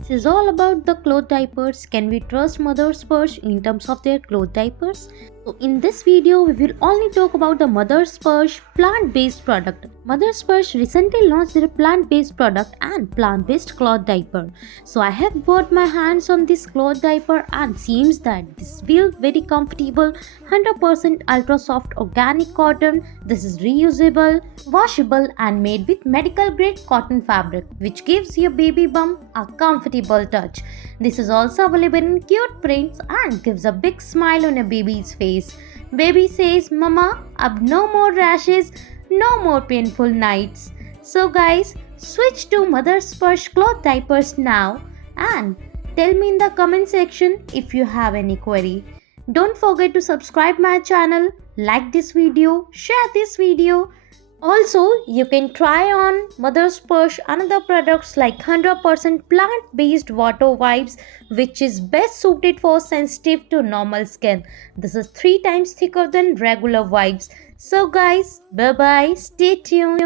This is all about the cloth diapers. Can we trust Mother Spur in terms of their cloth diapers? So in this video, we will only talk about the Mother Spur plant-based product. Mother Spur recently launched their plant-based product and plant-based cloth diaper. So I have got my hands on this cloth diaper and seems that this feels very comfortable, 100% ultra soft organic cotton. This is reusable, washable and made with medical grade cotton fabric which gives your baby bump a comfortable touch. This is also available in cute prints and gives a big smile on a baby's face. Baby says, Mama, ab no more rashes, no more painful nights. So guys, switch to Mother Splash cloth diapers now and tell me in the comment section if you have any query. Don't forget to subscribe my channel, like this video, share this video. Also, you can try on Mother's Purse another products like 100% plant-based water wipes which is best suited for sensitive to normal skin. This is 3 times thicker than regular wipes. So guys, bye bye, stay tuned.